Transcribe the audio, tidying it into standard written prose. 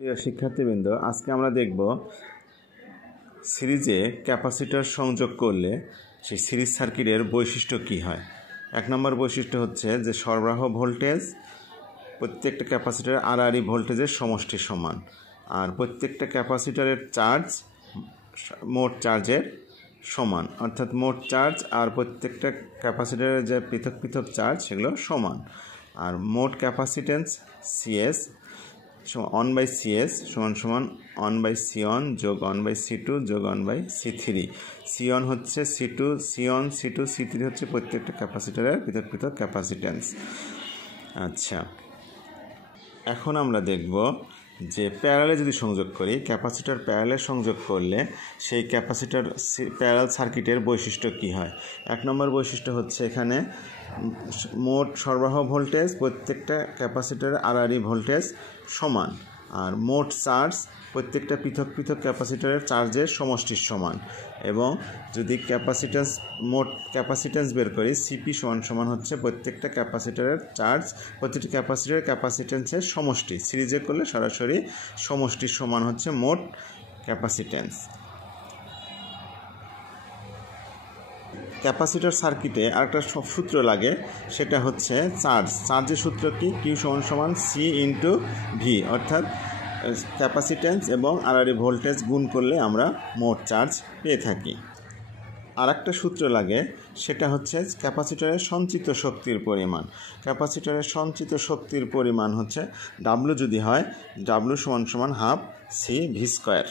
প্রিয় শিক্ষার্থীবৃন্দ, আজকে আমরা দেখব সিরিজে ক্যাপাসিটর সংযোগ করলে সেই সিরিজ সার্কিটের বৈশিষ্ট্য কী হয়। 1 নম্বর বৈশিষ্ট্য হচ্ছে যে সরবরাহ ভোল্টেজ প্রত্যেকটা ক্যাপাসিটরের আড়াআড়ি ভোল্টেজের সমষ্টি সমান, আর প্রত্যেকটা ক্যাপাসিটরের চার্জ মোট চার্জের সমান, অর্থাৎ মোট চার্জ আর প্রত্যেকটা ক্যাপাসিটরের যে পৃথক পৃথক চার্জ সেগুলো সমান। আর মোট ক্যাপাসিটেন্স সিএস 1/CS সমান 1/C1 যোগ 1/C2 যোগ 1/C3। C1 হচ্ছে C1 C2 C3 হচ্ছে প্রত্যেকটা ক্যাপাসিটরের পৃথক পৃথক ক্যাপাসিটেন্স। আচ্ছা, এখন আমরা দেখব যে প্যারালে যদি সংযোগ করি, ক্যাপাসিটর প্যারালে সংযোগ করলে সেই ক্যাপাসিটর প্যারাল সার্কিটের বৈশিষ্ট্য কী হয়। 1 নম্বর বৈশিষ্ট্য হচ্ছে এখানে মোট সরবরাহ ভোল্টেজ প্রত্যেকটা ক্যাপাসিটরের আড়াআড়ি ভোল্টেজ সমান, আর মোট চার্জ প্রত্যেকটা পৃথক পৃথক ক্যাপাসিটরের চার্জের সমষ্টির সমান। এবং যদি মোট ক্যাপাসিটেন্স বের করি, সিপি সমান হচ্ছে প্রত্যেকটা ক্যাপাসিটরের চার্জ প্রত্যেকটি ক্যাপাসিটরের ক্যাপাসিটেন্সের সমষ্টি। সিরিজে করলে সরাসরি সমষ্টির সমান হচ্ছে মোট ক্যাপাসিটেন্স। ক্যাপাসিটর সার্কিটে আরেকটা সূত্র লাগে, সেটা হচ্ছে চার্জের সূত্র কি? কিউ সমান সি ইন্টু ভি, অর্থাৎ ক্যাপাসিটেন্স এবং আড়াআড়ি ভোল্টেজ গুণ করলে আমরা মোট চার্জ পেয়ে থাকি। আরেকটা সূত্র লাগে, সেটা হচ্ছে ক্যাপাসিটরের সঞ্চিত শক্তির পরিমাণ। ক্যাপাসিটরের সঞ্চিত শক্তির পরিমাণ হচ্ছে ডাব্লু যদি হয়, ডাব্লু সমান হাফ সি ভি স্কোয়ার।